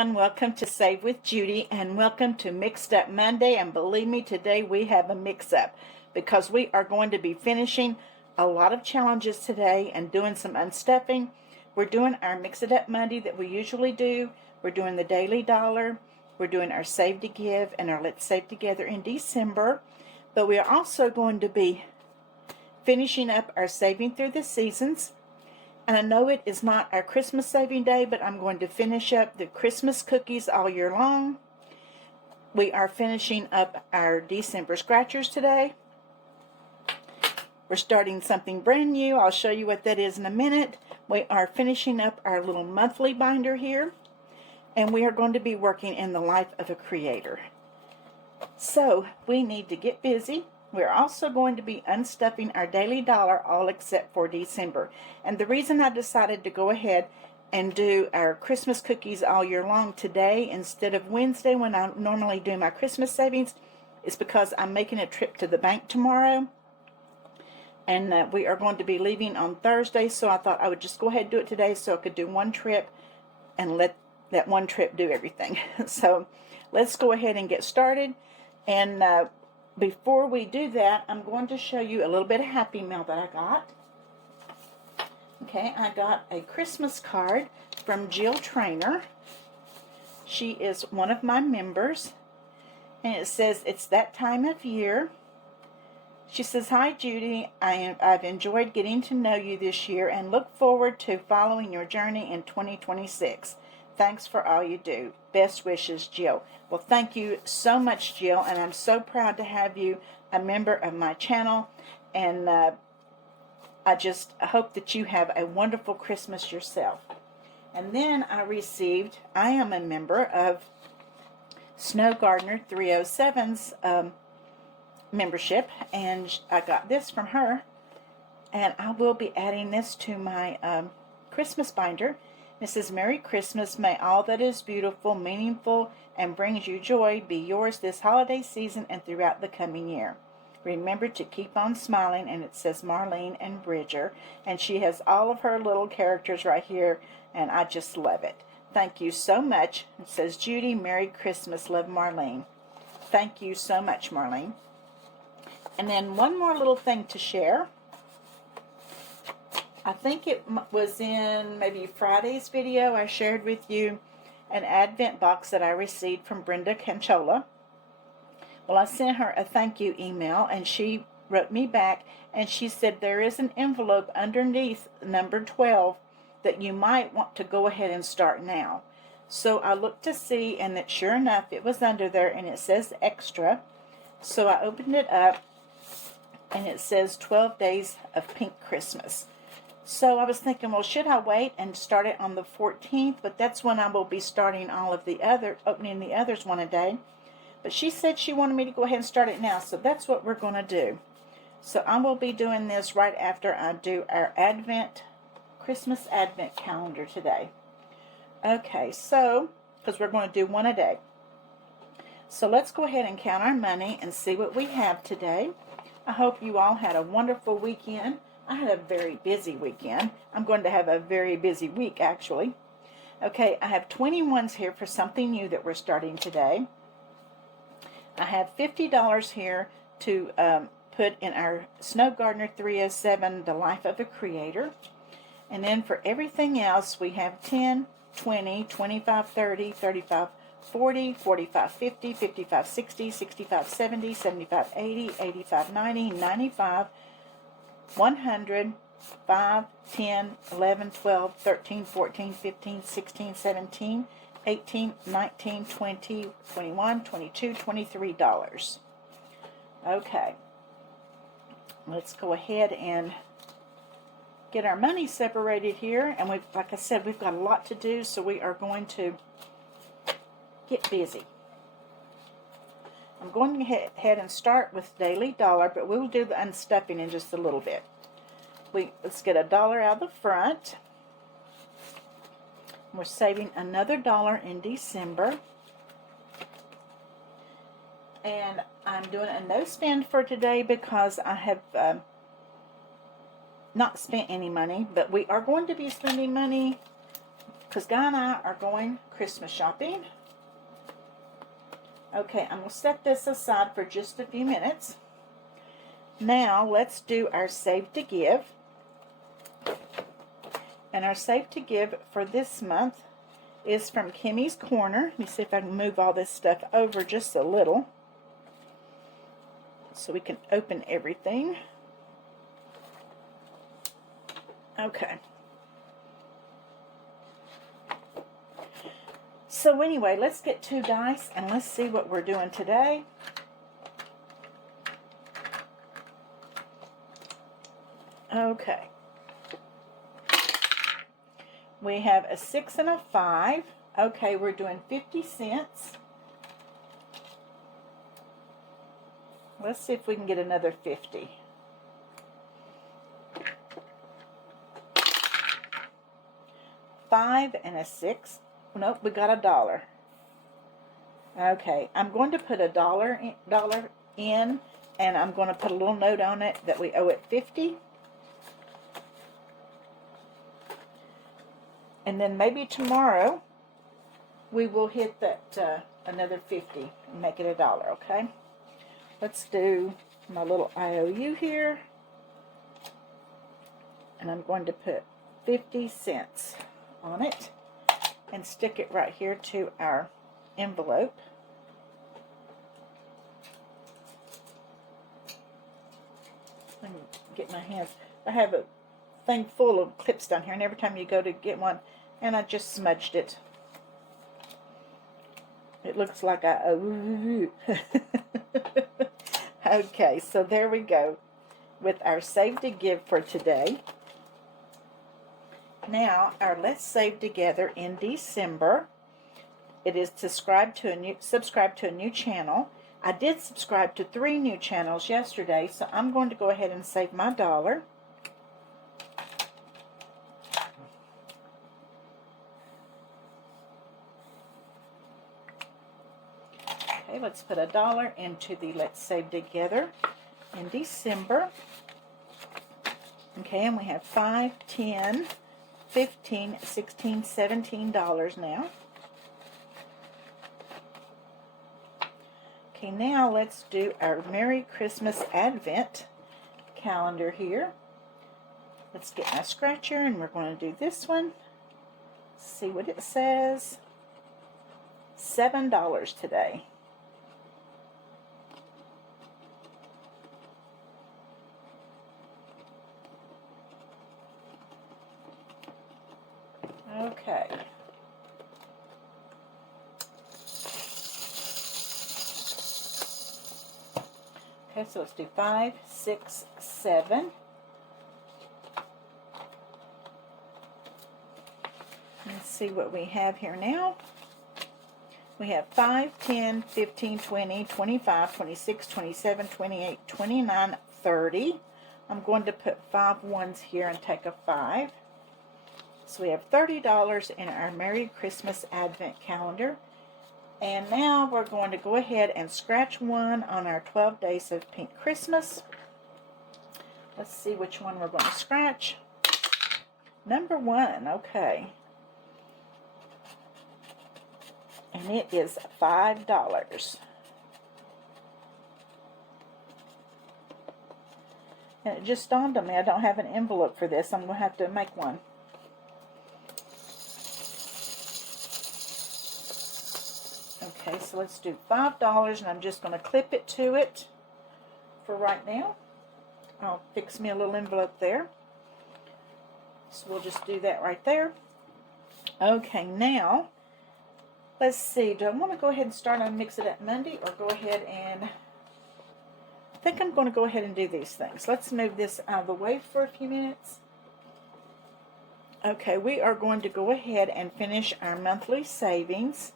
everyone, welcome to Save with Judy and welcome to Mixed Up Monday. And believe me, today we have a mix-up because we are going to be finishing a lot of challenges today and doing some unstuffing. We're doing our Mix It Up Monday that we usually do. We're doing the Daily Dollar. We're doing our Save to Give and our Let's Save Together in December. But we are also going to be finishing up our Saving Through the Seasons. And I know it is not our Christmas saving day, but I'm going to finish up the Christmas cookies all year long. We are finishing up our December scratchers today. We're starting something brand new. I'll show you what that is in a minute. We are finishing up our little monthly binder here. And we are going to be working in the life of a creator. So we need to get busy. We're also going to be unstuffing our Daily Dollar all except for December. And the reason I decided to go ahead and do our Christmas cookies all year long today instead of Wednesday when I normally do my Christmas savings is because I'm making a trip to the bank tomorrow. And we are going to be leaving on Thursday, so I thought I would just go ahead and do it today so I could do one trip and let that one trip do everything. So let's go ahead and get started. And before we do that, I'm going to show you a little bit of Happy Mail that I got. Okay, I got a Christmas card from Jill Trainer. She is one of my members. And it says, "It's that time of year." She says, "Hi Judy, I've enjoyed getting to know you this year and look forward to following your journey in 2026. Thanks for all you do. Best wishes, Jill." Well, thank you so much, Jill, and I'm so proud to have you a member of my channel. And I just hope that you have a wonderful Christmas yourself. And then I am a member of Snow Gardener 307's membership, and I got this from her. And I will be adding this to my Christmas binder. It says, "Merry Christmas. May all that is beautiful, meaningful, and brings you joy be yours this holiday season and throughout the coming year. Remember to keep on smiling." And it says Marlene and Bridger. And she has all of her little characters right here, and I just love it. Thank you so much. It says, "Judy, Merry Christmas. Love, Marlene." Thank you so much, Marlene. And then one more little thing to share. I think it was in maybe Friday's video. I shared with you an Advent box that I received from Brenda Canchola. Well, I sent her a thank you email, and she wrote me back, and she said there is an envelope underneath number 12 that you might want to go ahead and start now. So I looked to see, and that sure enough, it was under there, and it says extra. So I opened it up, and it says 12 Days of Pink Christmas. So I was thinking, well, should I wait and start it on the 14th? But that's when I will be starting all of the opening the others one a day. But she said she wanted me to go ahead and start it now, so that's what we're going to do. So I will be doing this right after I do our Christmas Advent calendar today. Okay, so, because we're going to do one a day. So let's go ahead and count our money and see what we have today. I hope you all had a wonderful weekend. I had a very busy weekend. I'm going to have a very busy week, actually. Okay, I have 21s here for something new that we're starting today. I have $50 here to put in our Snow Gardener 307, The Life of a Creator. And then for everything else, we have 10, 20, 25, 30, 35, 40, 45, 50, 55, 60, 65, 70, 75, 80, 85, 90, 95, 100, 5, 10, 11, 12, 13, 14, 15, 16, 17, 18, 19, 20, 21, 22, $23. Okay. Let's go ahead and get our money separated here. And like I said, we've got a lot to do, so we are going to get busy. I'm going to go ahead and start with Daily Dollar, but we'll do the unstuffing in just a little bit. Let's get $1 out of the front. We're saving another $1 in December. And I'm doing a no spend for today because I have not spent any money, but we are going to be spending money because Guy and I are going Christmas shopping. Okay, I'm going to set this aside for just a few minutes. Now, let's do our Save to Give. And our Save to Give for this month is from Kimmy's Corner. Let me see if I can move all this stuff over just a little so we can open everything. Okay. So anyway, let's get 2 dice and let's see what we're doing today. Okay. We have a 6 and a 5. Okay, we're doing 50 cents. Let's see if we can get another 50. $5 and a 6. Nope, we got $1. Okay, I'm going to put $1 in, and I'm going to put a little note on it that we owe it 50. And then maybe tomorrow we will hit that another 50 and make it $1, okay? Let's do my little IOU here. And I'm going to put 50 cents on it and stick it right here to our envelope. Let me get my hands. I have a thing full of clips down here, and every time you go to get one, and I just smudged it. It looks like Okay, so there we go with our Save to Give for today. Now, our Let's Save Together in December. It is subscribe to a new channel. I did subscribe to 3 new channels yesterday, so I'm going to go ahead and save my $1. Okay, let's put $1 into the Let's Save Together in December. Okay, and we have $5, $10, $15, $16, $17 now. Okay, now let's do our Merry Christmas Advent calendar here. Let's get my scratcher, and we're going to do this one. See what it says. $7 today. Okay. Okay, so let's do 5, 6, 7. Let's see what we have here now. We have 5, 10, 15, 20, 25, 26, 27, 28, 29, 30. I'm going to put 5 ones here and take a 5. So we have $30 in our Merry Christmas Advent calendar. And now we're going to go ahead and scratch one on our 12 Days of Pink Christmas. Let's see which one we're going to scratch. Number 1, okay. And it is $5. And it just dawned on me, I don't have an envelope for this. I'm going to have to make one. Okay, so let's do $5, and I'm just going to clip it to it for right now. I'll fix me a little envelope there. So we'll just do that right there. Okay, now, let's see. Do I want to go ahead and start on Mix It Up Monday, or go ahead and... I think I'm going to go ahead and do these things. Let's move this out of the way for a few minutes. Okay, we are going to go ahead and finish our monthly savings.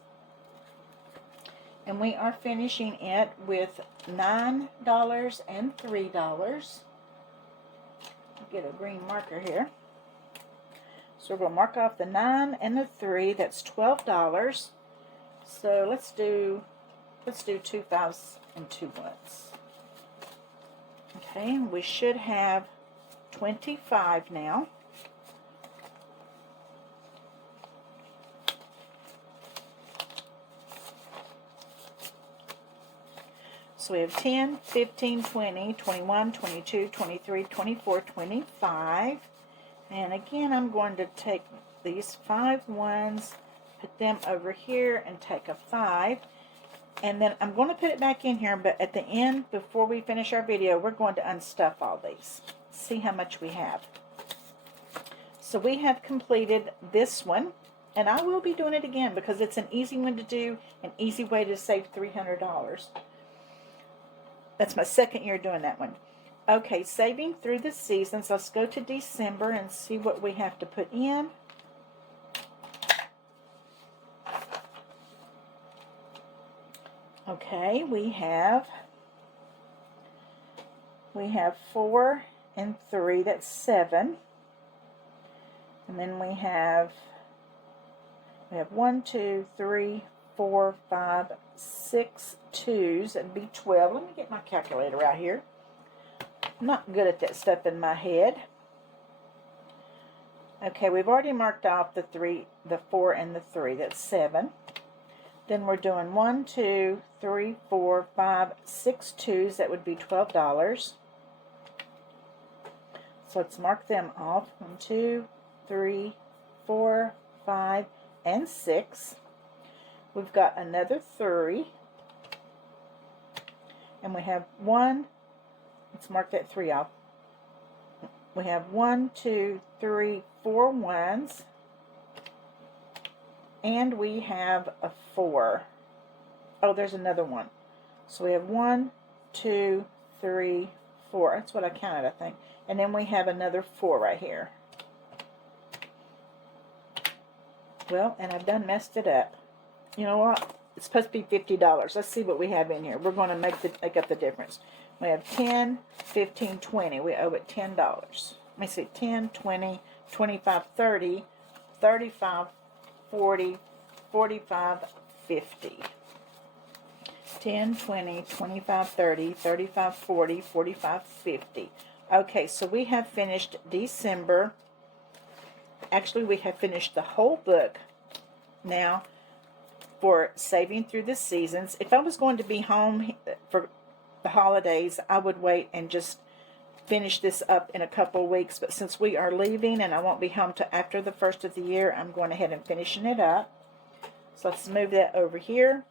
And we are finishing it with $9 and $3. Get a green marker here. So we're going to mark off the 9 and the 3. That's $12. So let's do 2 5s and 2 1s. Okay, we should have 25 now. So we have 10, 15, 20, 21, 22, 23, 24, 25. And again, I'm going to take these 5 ones, put them over here, and take a 5. And then I'm going to put it back in here, but at the end, before we finish our video, we're going to unstuff all these. See how much we have. So we have completed this one, and I will be doing it again because it's an easy one to do, an easy way to save $300. That's my second year doing that one. Okay, saving through the seasons. Let's go to December and see what we have to put in. Okay, we have 4 and 3, that's 7. And then we have 1, 2, 3, 4, 5, 6 twos. That'd be 12. Let me get my calculator out here. I'm not good at that stuff in my head. Okay, we've already marked off the 4 and the 3. That's 7. Then we're doing 1, 2, 3, 4, 5, 6 twos. That would be $12. So let's mark them off. 1, 2, 3, 4, 5, and 6. We've got another 3. And we have 1. Let's mark that 3 off. We have 1, 2, 3, 4 ones. And we have a 4. Oh, there's another one. So we have 1, 2, 3, 4. That's what I counted, I think. And then we have another 4 right here. Well, and I've done messed it up. You know what? It's supposed to be $50. Let's see what we have in here. We're going to make up the difference. We have 10, 15, 20. We owe it $10. Let me see. 10, 20, 25, 30, 35, 40, 45, 50. 10, 20, 25, 30, 35, 40, 45, 50. Okay, so we have finished December. Actually, we have finished the whole book now for saving through the seasons. If I was going to be home for the holidays, I would wait and just finish this up in a couple of weeks. But since we are leaving and I won't be home till after the first of the year, I'm going ahead and finishing it up. So let's move that over here.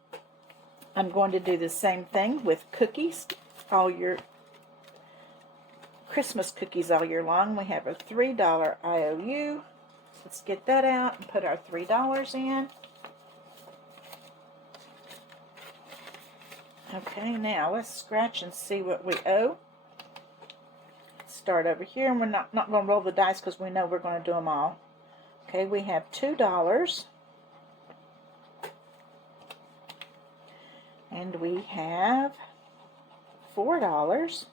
I'm going to do the same thing with cookies, all your Christmas cookies all year long. We have a $3 IOU. Let's get that out and put our $3 in. Okay, now let's scratch and see what we owe. Start over here, and we're not going to roll the dice because we know we're going to do them all. Okay, we have $2. And we have $4.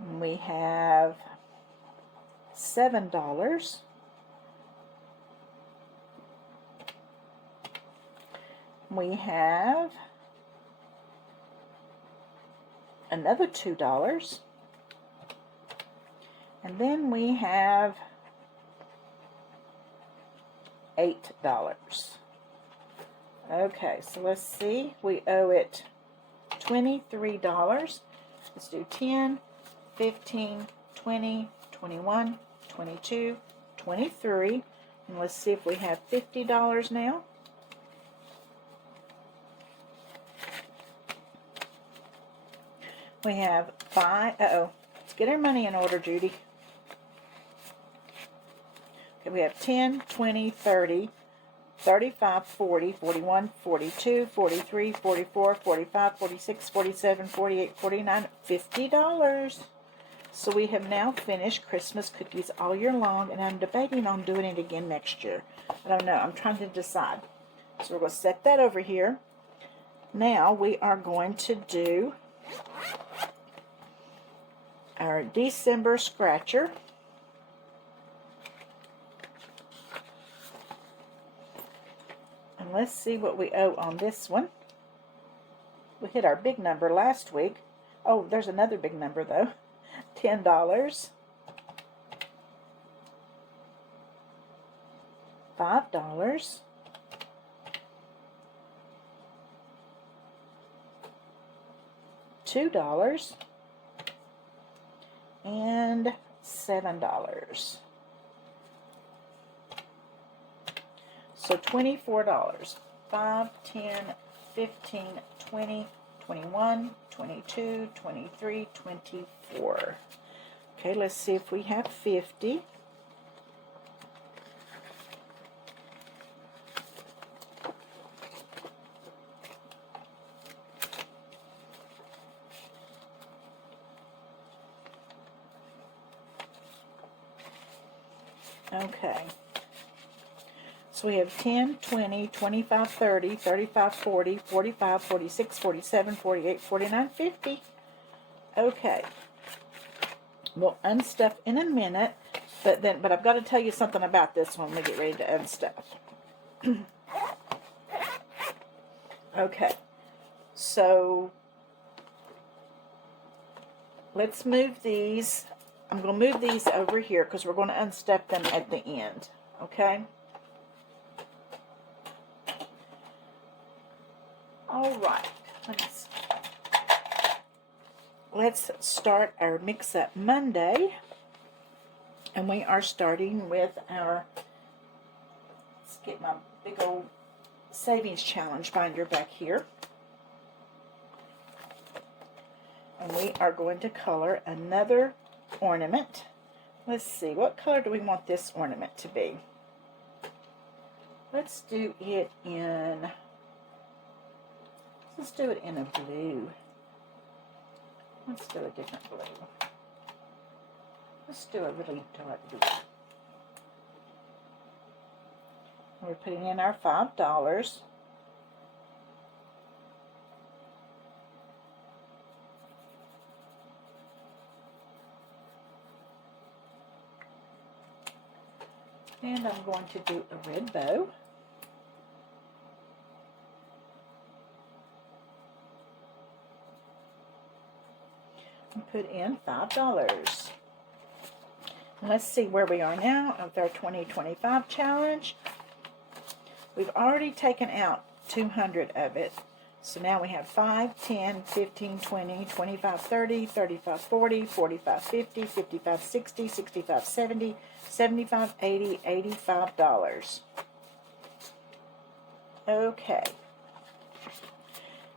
And we have $7. We have another $2. And then we have $8. Okay, so let's see. We owe it $23. Let's do 10, 15, 20, 21, 22, 23. And let's see if we have $50 now. We have 5. Let's get our money in order, Judy. Okay, we have 10, 20, 30, 35, 40, 41, 42, 43, 44, 45, 46, 47, 48, 49, $50. So we have now finished Christmas cookies all year long, and I'm debating on doing it again next year. I don't know. I'm trying to decide. So we're going to set that over here. Now we are going to do our December scratcher. And let's see what we owe on this one. We hit our big number last week. Oh, there's another big number though. $10. $5. $2, and $7. So $24. 5, 10, 15, 20, 21, 22, 23, 24. Okay, let's see if we have 50. Okay. So we have 10, 20, 25, 30, 35, 40, 45, 46, 47, 48, 49, 50. Okay. We'll unstuff in a minute, but I've got to tell you something about this when we get ready to unstuff. Okay. So let's move these. I'm going to move these over here because we're going to unstuff them at the end. Okay? All right, let's start our mix-up Monday, and we are starting with our, let's get my big old savings challenge binder back here, and we are going to color another ornament. Let's see, what color do we want this ornament to be? Let's do it in... Let's do it in a blue. Let's do a different blue. Let's do a really dark blue. We're putting in our $5. And I'm going to do a red bow. Put in $5. And let's see where we are now with our 2025 challenge. We've already taken out 200 of it. So now we have 5, 10, 15, 20, 25, 30, 35, 40, 45, 50, 55, 60, 65, 70, 75, 80, $85. Okay.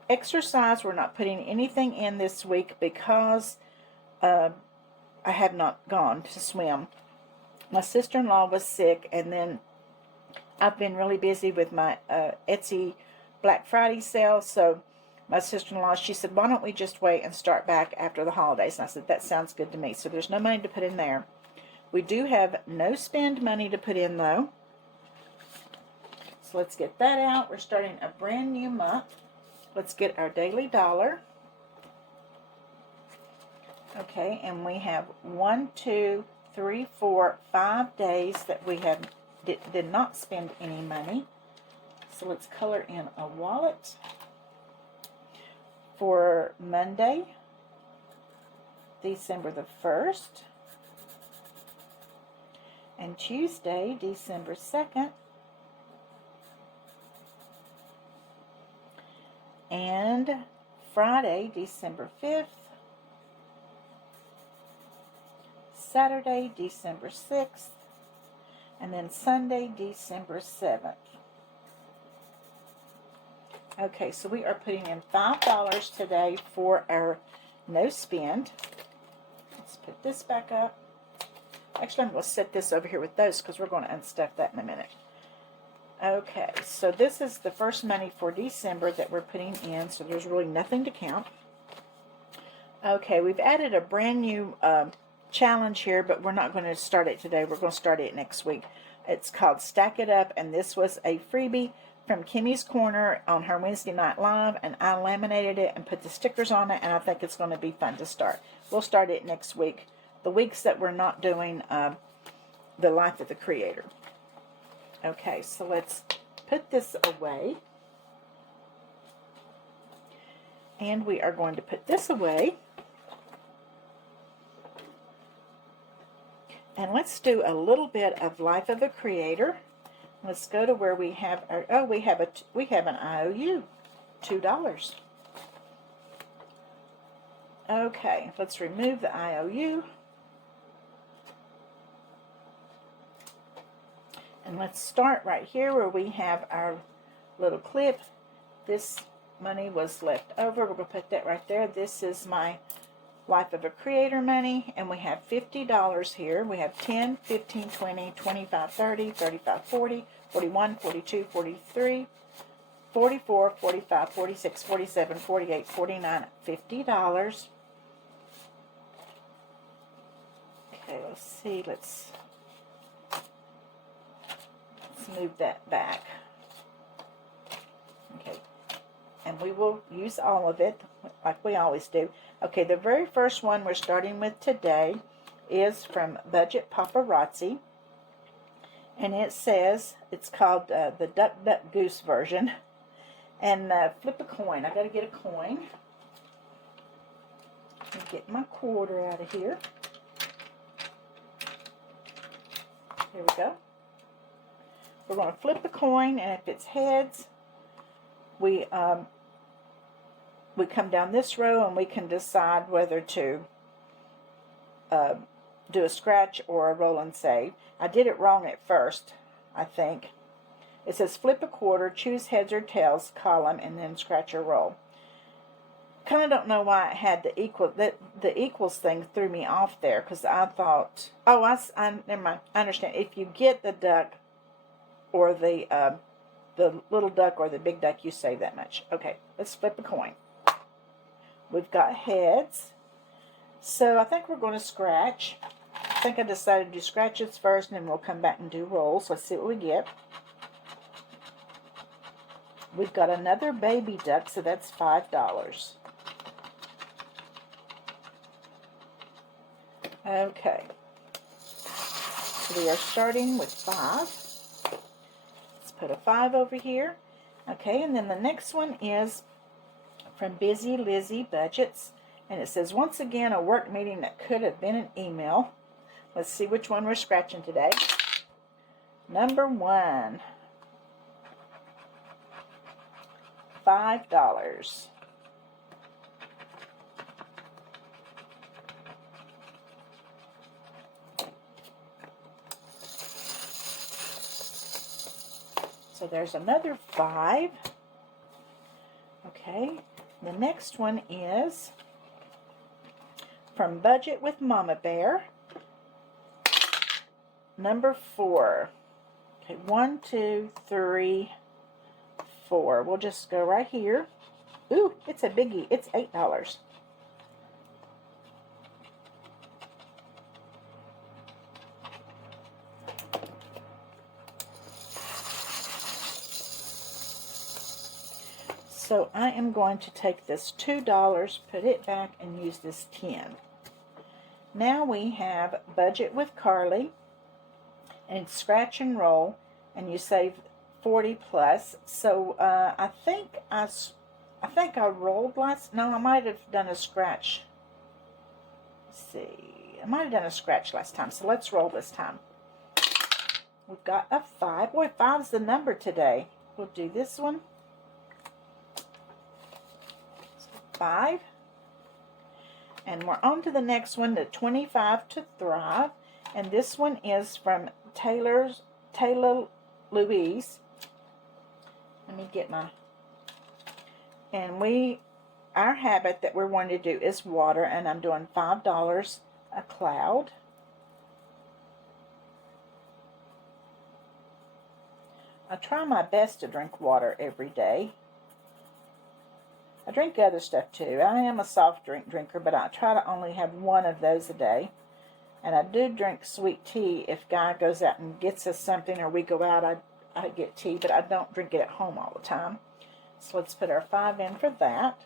Exercise, we're not putting anything in this week because I have not gone to swim. My sister-in-law was sick, and then I've been really busy with my Etsy Black Friday sale, so my sister-in-law, she said, why don't we just wait and start back after the holidays? And I said, that sounds good to me. So there's no money to put in there. We do have no spend money to put in, though. So let's get that out. We're starting a brand new month. Let's get our daily dollar. Okay, and we have 1, 2, 3, 4, 5 days that we have did not spend any money. So let's color in a wallet for Monday, December the 1st, and Tuesday, December 2nd, and Friday, December 5th, Saturday, December 6th, and then Sunday, December 7th. Okay, so we are putting in $5 today for our no spend. Let's put this back up. Actually, I'm going to set this over here with those because we're going to unstuff that in a minute. Okay, so this is the first money for December that we're putting in, so there's really nothing to count. Okay, we've added a brand new challenge here, but we're not going to start it today. We're going to start it next week. It's called Stack It Up, and this was a freebie from Kimmy's Corner on her Wednesday Night Live, and I laminated it and put the stickers on it, and I think it's going to be fun to start. We'll start it next week, the weeks that we're not doing the Life of the Creator. Okay, so let's put this away. And we are going to put this away. And let's do a little bit of Life of a Creator. Let's go to where we have our, oh, we have an IOU, $2. Okay, let's remove the IOU. And let's start right here where we have our little clip. This money was left over. We're going to put that right there. This is my Life of a Creator money, and we have $50 here. We have 10, 15, 20, 25, 30, 35, 40, 41, 42, 43, 44, 45, 46, 47, 48, 49, $50. Okay, let's see. Let's move that back. Okay, and we will use all of it like we always do. Okay, the very first one we're starting with today is from Budget Paparazzi, and it says, it's called the Duck Duck Goose version, and flip a coin. I got to get a coin. Let me get my quarter out of here. Here we go. We're going to flip the coin, and if it's heads, we come down this row, and we can decide whether to do a scratch or a roll and save. I did it wrong at first, I think. It says flip a quarter, choose heads or tails column, and then scratch or roll. Kind of don't know why it had the equal. The equals thing threw me off there, because I thought, oh, I never mind. I understand. If you get the duck or the little duck or the big duck, you save that much. Okay, let's flip a coin. We've got heads, so I think we're going to scratch. I think I decided to do scratches first, and then we'll come back and do rolls. Let's see what we get. We've got another baby duck, so that's $5. Okay, so we are starting with 5. Let's put a 5 over here. Okay, and then the next one is from Busy Lizzie Budgets, and it says, once again, a work meeting that could have been an email. Let's see which one we're scratching today. Number 1, $5. So there's another 5. Okay, the next one is from Budget with Mama Bear. Number 4. Okay, 1, 2, 3, 4. We'll just go right here. Ooh, it's a biggie. It's $8. So I am going to take this $2, put it back, and use this 10. Now we have Budget with Carly, and scratch and roll, and you save 40 plus. So I think I rolled last. No, I might have done a scratch. Let's see, I might have done a scratch last time. So let's roll this time. We've got a 5. Boy, 5's the number today. We'll do this one. 5, and we're on to the next one, the 25 to Thrive, and this one is from Taylor Louise. Let me get my, and our habit that we're wanting to do is water, and I'm doing $5 a cloud. I try my best to drink water every day. I drink other stuff too. I am a soft drink drinker, but I try to only have one of those a day. And I do drink sweet tea. If Guy goes out and gets us something, or we go out, I get tea, but I don't drink it at home all the time. So let's put our 5 in for that.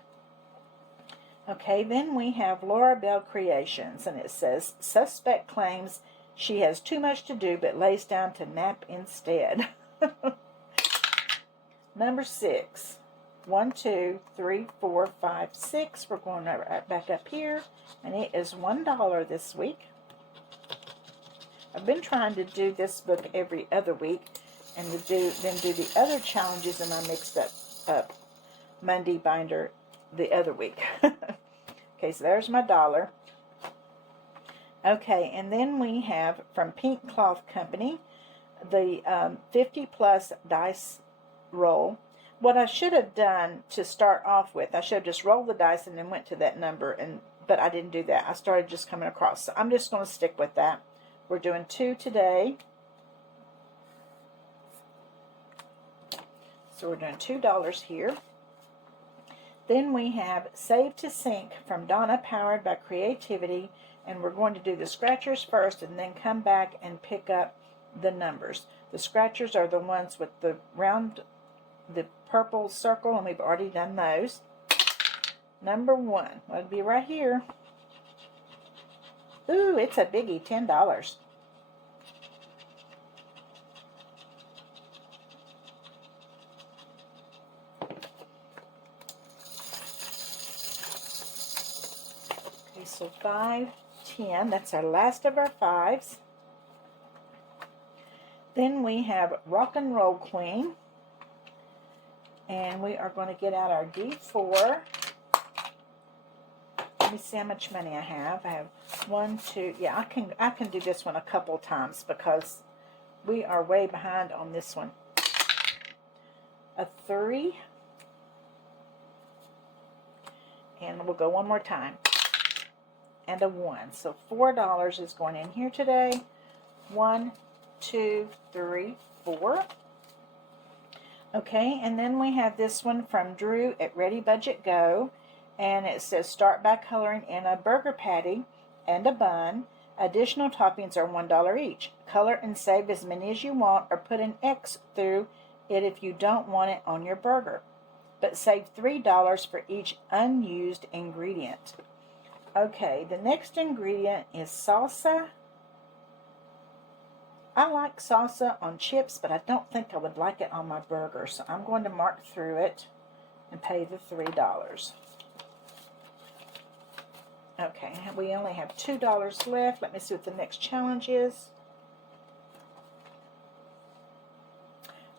Okay, then we have Laura Bell Creations, and it says, suspect claims she has too much to do but lays down to nap instead. Number 6. 1, 2, 3, 4, 5, 6. We're going right back up here, and it is $1 this week. I've been trying to do this book every other week, and then do the other challenges in my mixed up Monday binder the other week. Okay, so there's my dollar. Okay, and then we have from Pink Cloth Company, the 50 plus dice roll. What I should have done to start off with, I should have just rolled the dice and then went to that number, but I didn't do that. I started just coming across. So I'm just going to stick with that. We're doing 2 today. So we're doing $2 here. Then we have Save to Sync from Donna, powered by creativity. And we're going to do the scratchers first and then come back and pick up the numbers. The scratchers are the ones with the round, the purple circle, and we've already done those. Number 1, well, it'll be right here. Ooh, it's a biggie, $10. Okay, so 5, 10, that's our last of our 5s. Then we have Rock and Roll Queen. And we are going to get out our D4. Let me see how much money I have. I have 1, 2, yeah, I can do this one a couple times because we are way behind on this one. A 3. And we'll go one more time. And a 1. So $4 is going in here today. 1, 2, 3, 4. Okay, and then we have this one from Drew at Ready Budget Go, and it says start by coloring in a burger patty and a bun. Additional toppings are $1 each. Color and save as many as you want, or put an X through it if you don't want it on your burger. But save $3 for each unused ingredient. Okay, the next ingredient is salsa. I like salsa on chips, but I don't think I would like it on my burger. So I'm going to mark through it and pay the $3. Okay, we only have $2 left. Let me see what the next challenge is.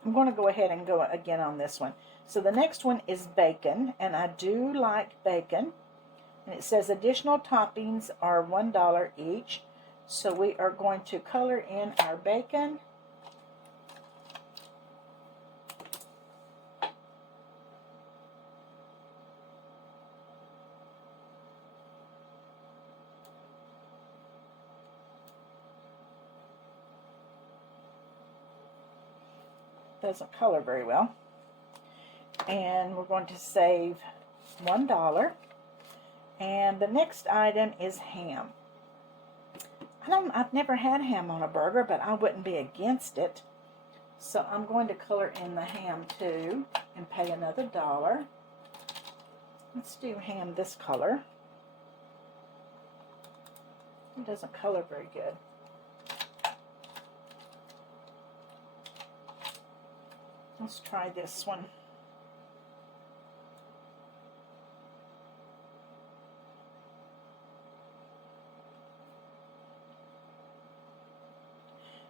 I'm going to go ahead and go again on this one. So the next one is bacon, and I do like bacon. And it says additional toppings are $1 each. So we are going to color in our bacon. Doesn't color very well. And we're going to save $1. And the next item is ham. I've never had ham on a burger, but I wouldn't be against it. So I'm going to color in the ham too and pay another $1. Let's do ham this color. It doesn't color very good. Let's try this one.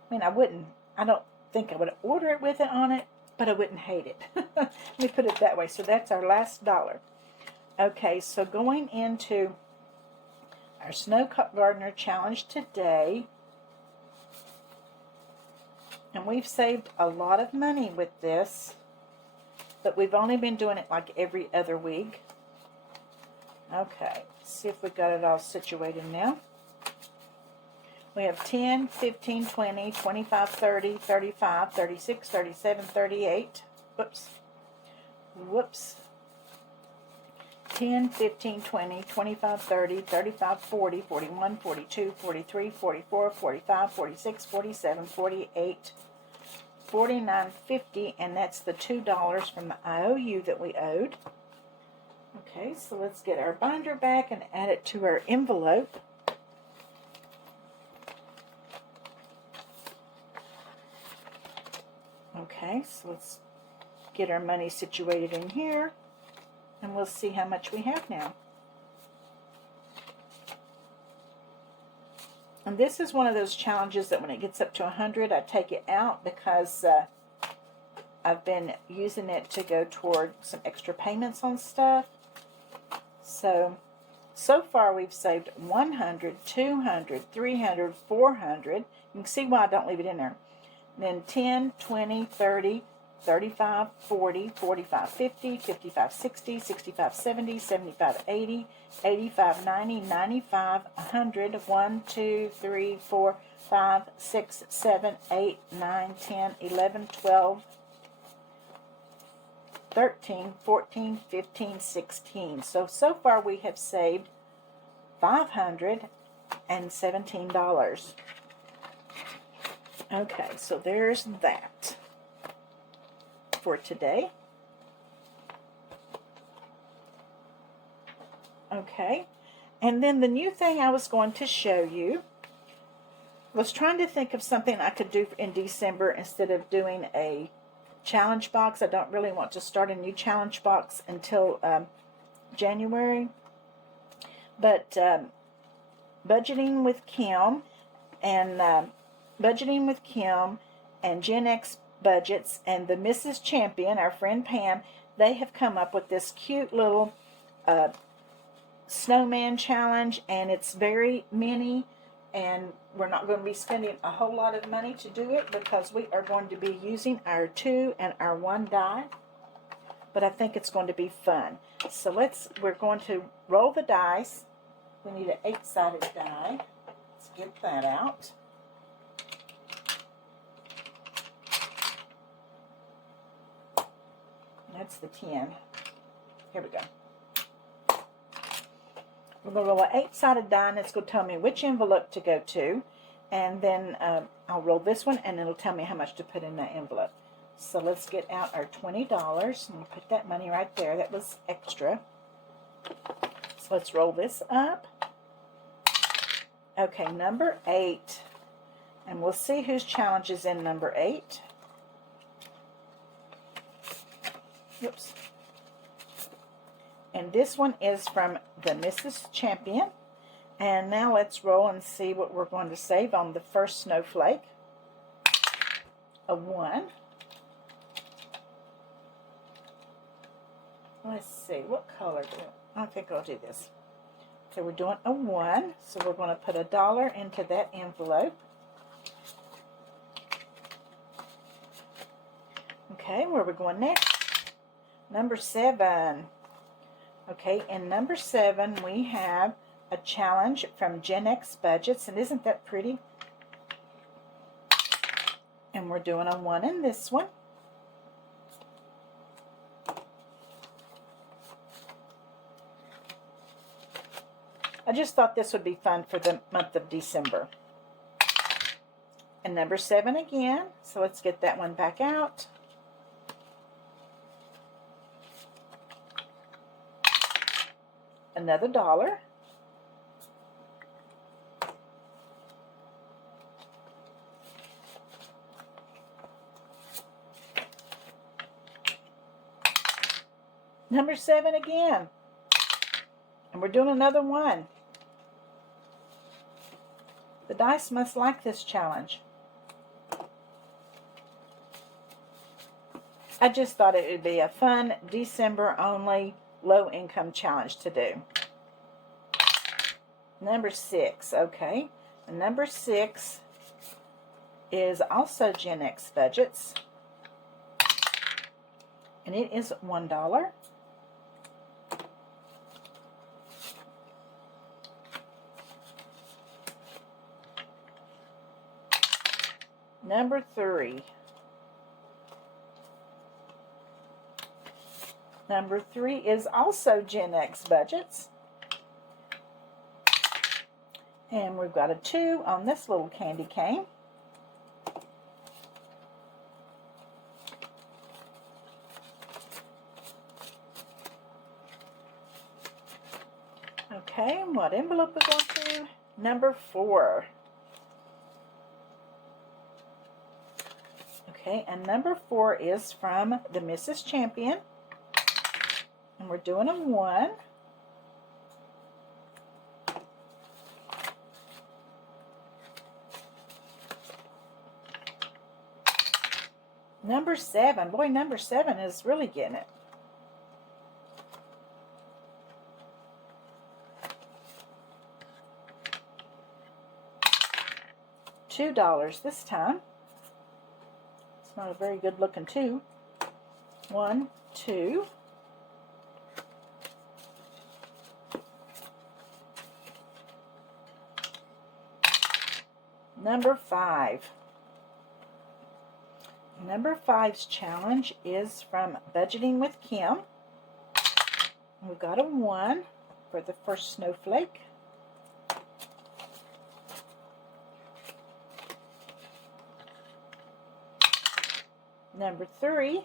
I mean, I don't think I would order it with it on it, but I wouldn't hate it. Let me put it that way. So that's our last $1. Okay, so going into our Snow Gardener Challenge today, and we've saved a lot of money with this, but we've only been doing it like every other week. Okay, let's see if we got it all situated now. We have 10, 15, 20, 25, 30, 35, 36, 37, 38. Whoops. 10, 15, 20, 25, 30, 35, 40, 41, 42, 43, 44, 45, 46, 47, 48, 49, 50, and that's the $2 from the IOU that we owed. Okay, so let's get our binder back and add it to our envelope. Okay, so let's get our money situated in here, and we'll see how much we have now. And this is one of those challenges that when it gets up to 100, I take it out because I've been using it to go toward some extra payments on stuff. So So far we've saved 100, 200, 300, 400. You can see why I don't leave it in there. Then 10, 20, 30, 35, 40, 45, 50, 55, 60, 65, 70, 75, 80, 85, 90, 95, 100, 1, 2, 3, 4, 5, 6, 7, 8, 9, 10, 11, 12, 13, 14, 15, 16. So far we have saved $517. Okay, so there's that for today. Okay, and then the new thing I was going to show you, was trying to think of something I could do in December instead of doing a challenge box. I don't really want to start a new challenge box until January. But budgeting with Kim and Gen X Budgets and the Mrs. Champion, our friend Pam, they have come up with this cute little snowman challenge, and it's very mini, and we're not going to be spending a whole lot of money to do it because we are going to be using our 2 and our 1 die, but I think it's going to be fun. So we're going to roll the dice. We need an 8-sided die. Let's get that out. That's the 10. Here we go. We're going to roll an 8-sided die, and it's going to tell me which envelope to go to. And then I'll roll this one, and it'll tell me how much to put in that envelope. So let's get out our $20. And put that money right there. That was extra. So let's roll this up. Okay, number 8. And we'll see whose challenge is in number 8. Oops. And this one is from the Mrs. Champion. And now let's roll and see what we're going to save on the first snowflake. A 1. Let's see, what color do I think I'll do this. Okay, we're doing a 1, so we're going to put $1 into that envelope. Okay, where are we going next? Number 7. Okay, in number 7 we have a challenge from Gen X Budgets, and isn't that pretty? And we're doing a 1 in this one. I just thought this would be fun for the month of December. And number 7 again, so let's get that one back out. Another $1. Number 7 again. And we're doing another 1. The dice must like this challenge. I just thought it would be a fun December only low income challenge to do. Number 6, okay. And number 6 is also Gen X Budgets. And it is $1. Number 3. Number 3 is also Gen X Budgets. And we've got a 2 on this little candy cane. Okay, and what envelope we're going to? Number 4. Okay, and number 4 is from the Mrs. Champion. And we're doing a 1. Number 7. Boy, number 7 is really getting it. $2 this time. It's not a very good looking 2. 1, 2. Number 5. Number 5's challenge is from Budgeting with Kim. We got a 1 for the first snowflake. Number 3.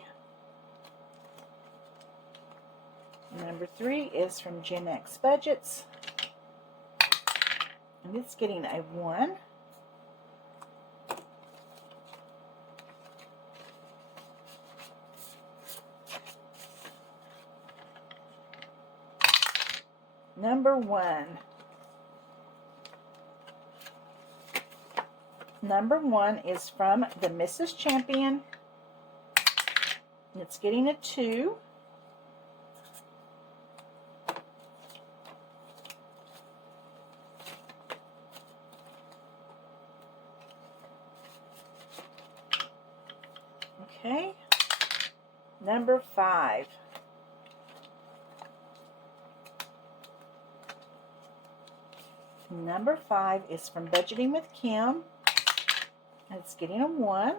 Number 3 is from Gen X Budgets. And it's getting a 1. Number 1. Number 1 is from the Mrs. Champion. It's getting a 2. Okay. Number 5. Number 5 is from Budgeting with Kim. It's getting a 1.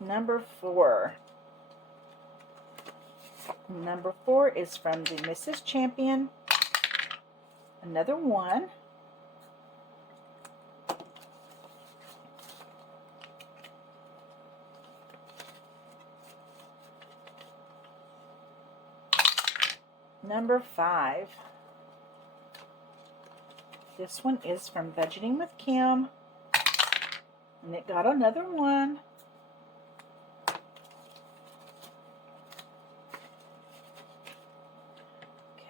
Number 4. Number 4 is from the Mrs. Champion. Another 1. Number 5. This one is from Budgeting with Kim. And it got another 1.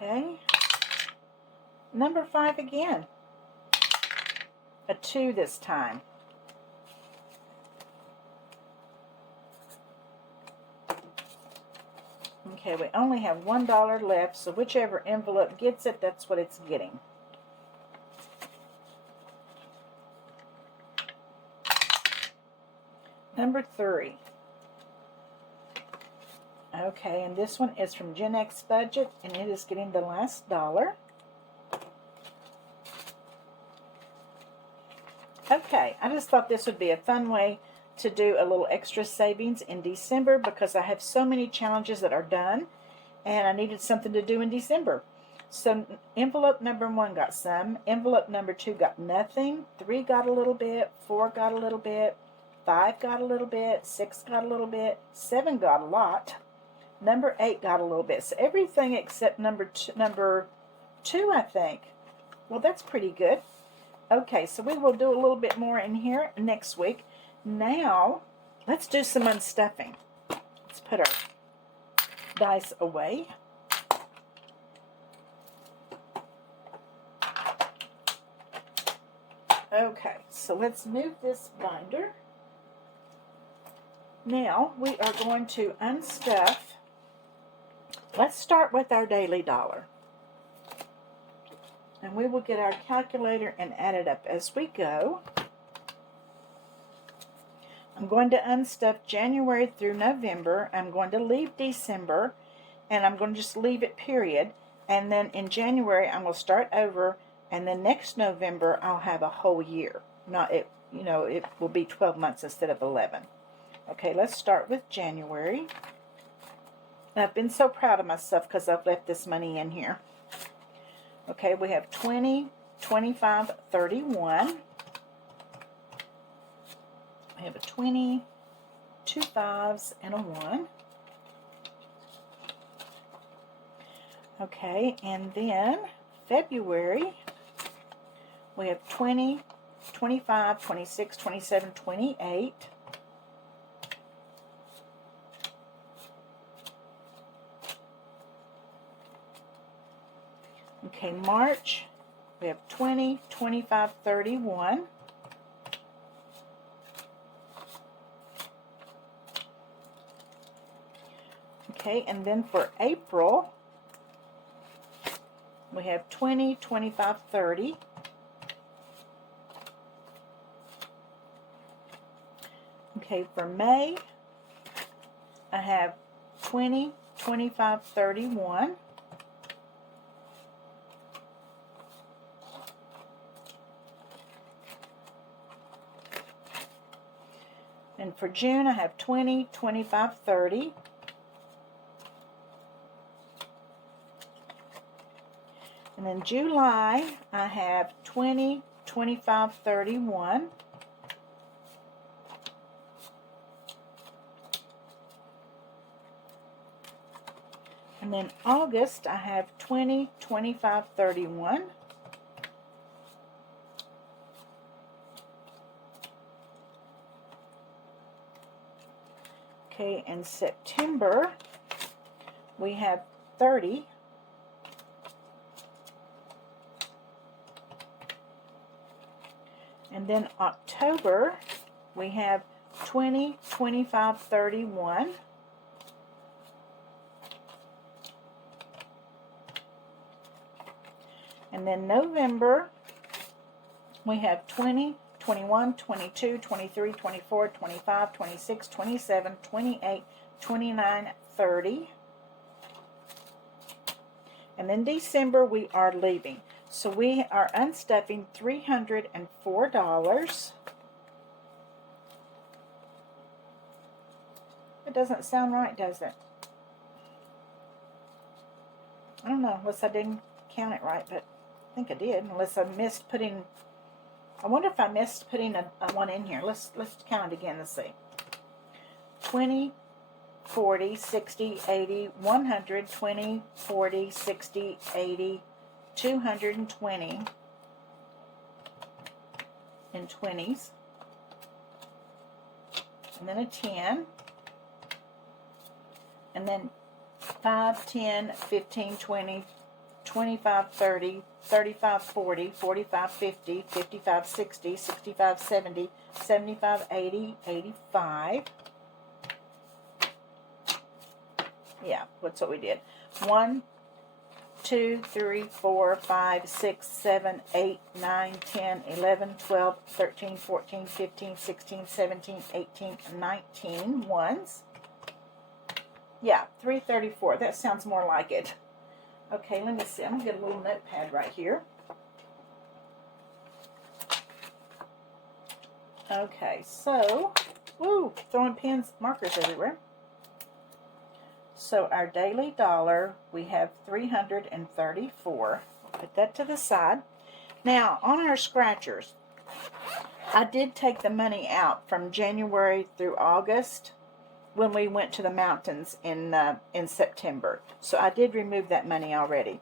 Okay. Number 5 again. A 2 this time. Okay, we only have $1 left, so whichever envelope gets it, that's what it's getting. Number 3. Okay, and this one is from Gen X Budget, and it is getting the last $1. Okay, I just thought this would be a fun way to do a little extra savings in December because I have so many challenges that are done, and I needed something to do in December. So envelope number 1 got some, envelope number 2 got nothing, 3 got a little bit, 4 got a little bit, 5 got a little bit, 6 got a little bit, 7 got a lot, number 8 got a little bit. So everything except number 2, I think. Well, that's pretty good. Okay, so we will do a little bit more in here next week. Now, let's do some unstuffing. Let's put our dice away. Okay, so let's move this binder. Now, we are going to unstuff. Let's start with our daily dollar. And we will get our calculator and add it up as we go. I'm going to unstuff January through November. I'm going to leave December, and I'm going to just leave it period. And then in January, I'm going to start over, and then next November, I'll have a whole year. Not it, you know, it will be 12 months instead of 11. Okay, let's start with January. And I've been so proud of myself because I've left this money in here. Okay, we have 20, 25, 31. We have a 20, 2 5s, and a 1. Okay, and then February, we have 20, 25, 26, 27, 28. Okay, March, we have 20, 25, 31. Okay, and then for April, we have 20, 25, 30. Okay, for May, I have 20, 25, 31. And for June, I have 20, 25, 30. And then July, I have 20, 25, 31. And then August, I have 20, 25, 31. Okay, and September, we have 30. And then October, we have 20, 25, 31. And then November, we have 20, 21, 22, 23, 24, 25, 26, 27, 28, 29, 30. And then December, we are leaving. So we are unstuffing $304. It doesn't sound right, does it? I don't know, unless I didn't count it right, but I think I did, unless I missed putting, I wonder if I missed putting a one in here. Let's count it again and see. 20, 40, 60, 80, 100, 20, 40, 60, 80, 220 in 20s, and then a 10, and then 5, 10, 15, 20, 25, 30, 35, 40, 45, 50, 55, 60, 65, 70, 75, 80, 85. Yeah, that's what we did. 1, 2, 3, 4, 5, 6, 7, 8, 9, 10, 11, 12, 13, 14, 15, 16, 17, 18, 19 ones. Yeah, 334. That sounds more like it. Okay, let me see. I'm going to get a little notepad right here. Okay, so, woo, throwing pens, markers everywhere. So our daily dollar, we have 334. Put that to the side. Now, on our scratchers, I did take the money out from January through August when we went to the mountains in September. So I did remove that money already.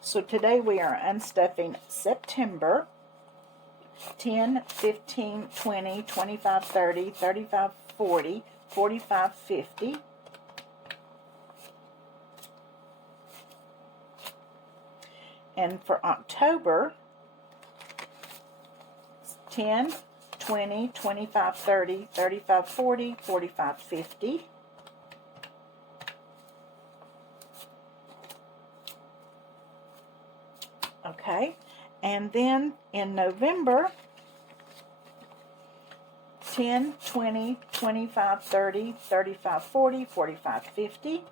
So today we are unstuffing September 10, 15, 20, 25, 30, 35, 40, 45, 50. And for October, 10, 20, 25, 30, 35, 40, 45, 50. Okay, and then in November, 10, 20, 25, 30, 35, 40, 45, 50.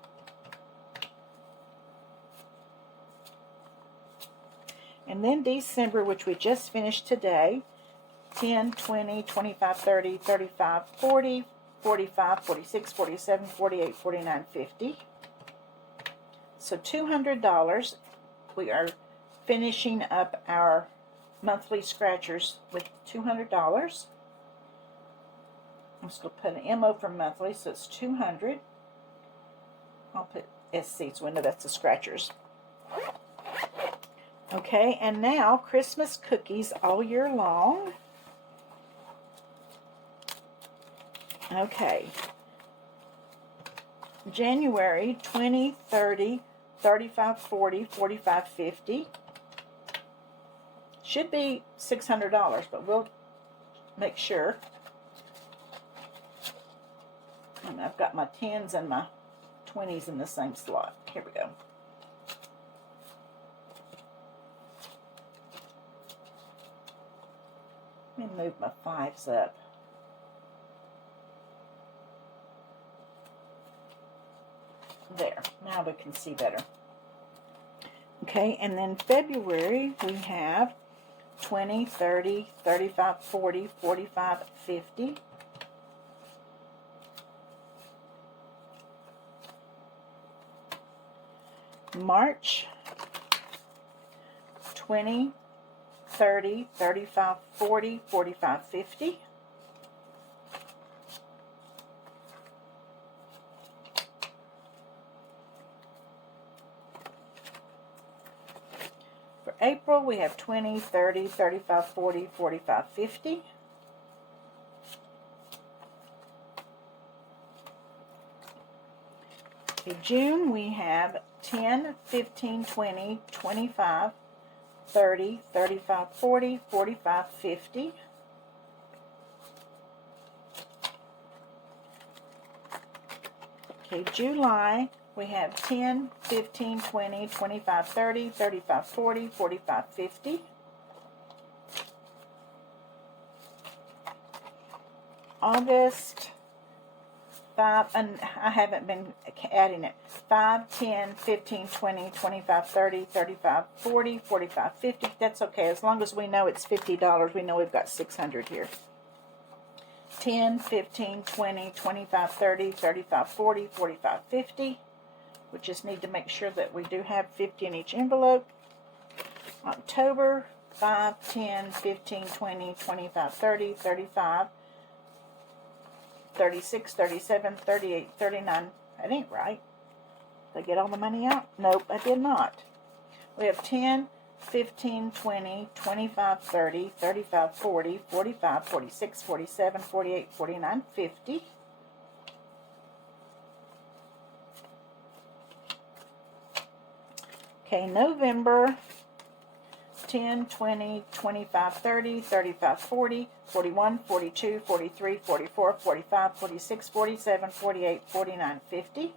And then December, which we just finished today, 10, 20, 25, 30, 35, 40, 45, 46, 47, 48, 49, 50. So $200. We are finishing up our monthly scratchers with $200. I'm just going to put an MO for monthly, so it's 200. I'll put SC, so we know that's the scratchers. Okay, and now Christmas cookies all year long. Okay. January 20, 30, 35, 40, 45, 50. Should be $600, but we'll make sure. And I've got my 10s and my 20s in the same slot. Here we go. Let me move my 5s up. There, now we can see better. Okay, and then February we have 20, 30, 35, 40, 45, 50. March 20, 30, 35, 40, 45, 50. For April, we have 20, 30, 35, 40, 45, 50. For June, we have 10, 15, 20, 25, 30, 35, 40, 45, 50. Okay, July, we have 10, 15, 20, 25, 30, 35, 40, 45, 50. August, 5, and I haven't been adding it. 5, 10, 15, 20, 25, 30, 35, 40, 45, 50. That's okay. As long as we know it's $50, we know we've got 600 here. 10, 15, 20, 25, 30, 35, 40, 45, 50. We just need to make sure that we do have 50 in each envelope. October, 5, 10, 15, 20, 25, 30, 35, 36, 37, 38, 39. That ain't right. Did I get all the money out? Nope, I did not. We have 10, 15, 20, 25, 30, 35, 40, 45, 46, 47, 48, 49, 50. Okay, November, 10, 20, 25, 30, 35, 40, 41, 42, 43, 44, 45, 46, 47, 48, 49, 50.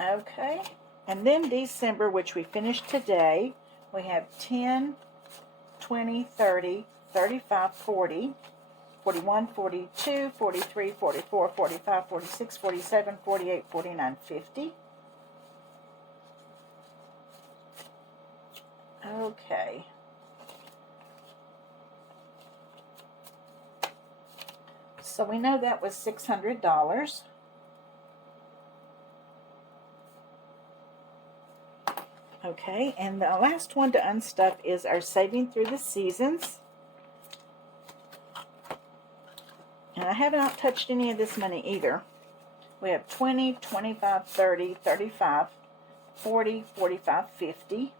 Okay, and then December, which we finished today, we have 10, 20, 30, 35, 40, 41, 42, 43, 44, 45, 46, 47, 48, 49, 50. Okay. So we know that was $600. Okay, and the last one to unstuff is our saving through the seasons. And I have not touched any of this money either. We have 20, 25, 30, 35, 40, 45, 50.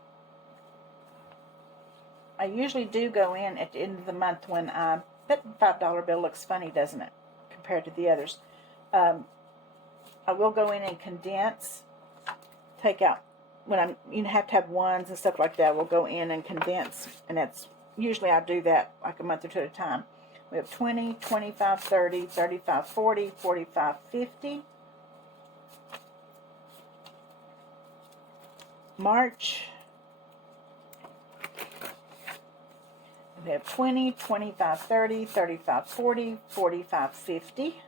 I usually do go in at the end of the month when that $5 bill looks funny, doesn't it, compared to the others. I will go in and condense, take out, when you have to have ones and stuff like that, we'll go in and condense, and that's, usually I do that like a month or two at a time. We have 20, 25, 30, 35, 40, 45, 50. March, we have 20, 25, 30, 35, 40, 45, 50.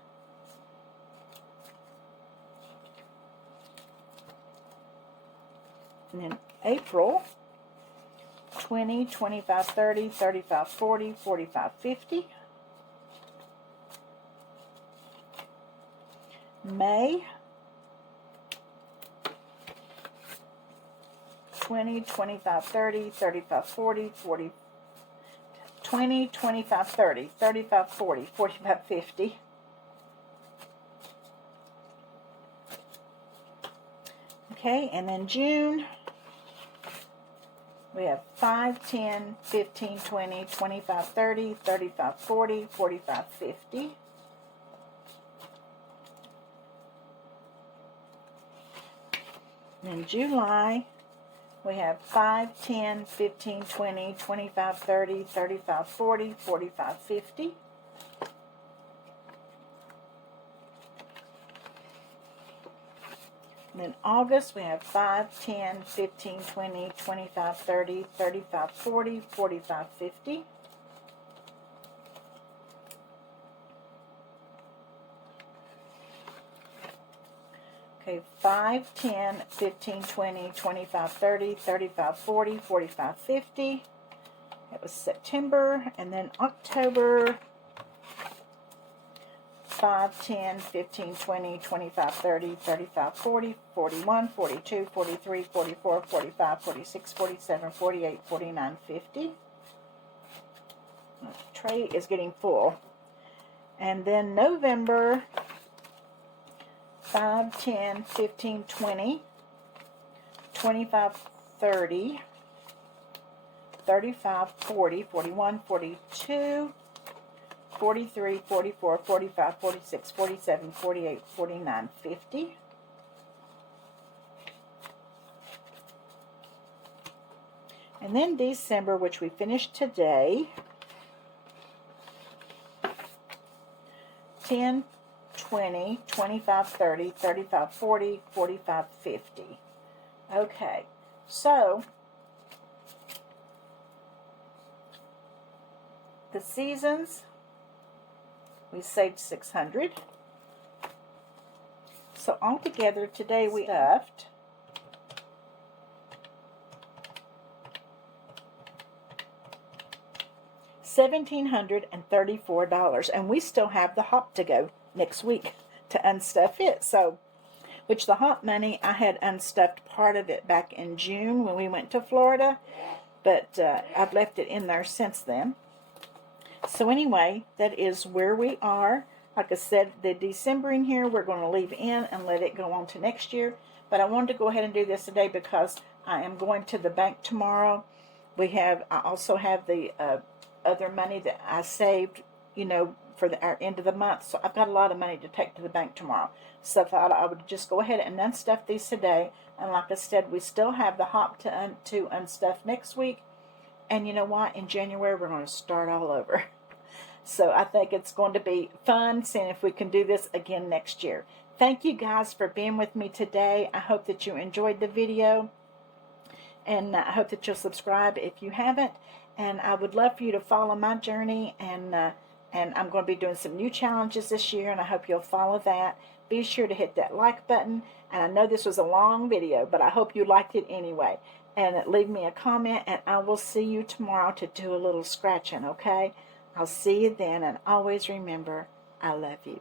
And then April, 20, 25, 30, 35, 40, 45, 50. May, 20, 25, 30, 35, 40, 40, 20, 25, 30, 35, 40, 45, 50. Okay, and then June, we have 5, 10, 15, 20, 25, 30, 35, 40, 45, 50. And then July, We have 5, 10, 15, 20, 25, 30, 35, 40, 45, 50. And then August, we have 5, 10, 15, 20, 25, 30, 35, 40, 45, 50. Okay, 5, 10, 15, 20, 25, 30, 35, 40, 45, 50. It was September. And then October, 5, 10, 15, 20, 25, 30, 35, 40, 41, 42, 43, 44, 45, 46, 47, 48, 49, 50. The tray is getting full. And then November, 5, 10, 15, 20, 25, 30, 35, 40, 41, 42, 43, 44, 45, 46, 47, 48, 49, 50. And then December, which we finished today, 10, 20, 25, 30, 35, 40, 45, 50. Okay, so the seasons, we saved 600. So altogether today we stuffed $1,734, and we still have the hop to go next week to unstuff it. So, which the hop money, I had unstuffed part of it back in June when we went to Florida, but I've left it in there since then. So anyway, that is where we are. Like I said, the December in here we're going to leave in and let it go on to next year. But I wanted to go ahead and do this today because I am going to the bank tomorrow. I also have the other money that I saved, you know, for our end of the month. So I've got a lot of money to take to the bank tomorrow. So I thought I would just go ahead and unstuff these today. And like I said, we still have the hop to unstuff next week. And you know what? In January, we're going to start all over. So I think it's going to be fun seeing if we can do this again next year. Thank you guys for being with me today. I hope that you enjoyed the video. And I hope that you'll subscribe if you haven't. And I would love for you to follow my journey. And I'm going to be doing some new challenges this year. And I hope you'll follow that. Be sure to hit that like button. And I know this was a long video, but I hope you liked it anyway. And leave me a comment. And I will see you tomorrow to do a little scratching, okay? I'll see you then. And always remember, I love you.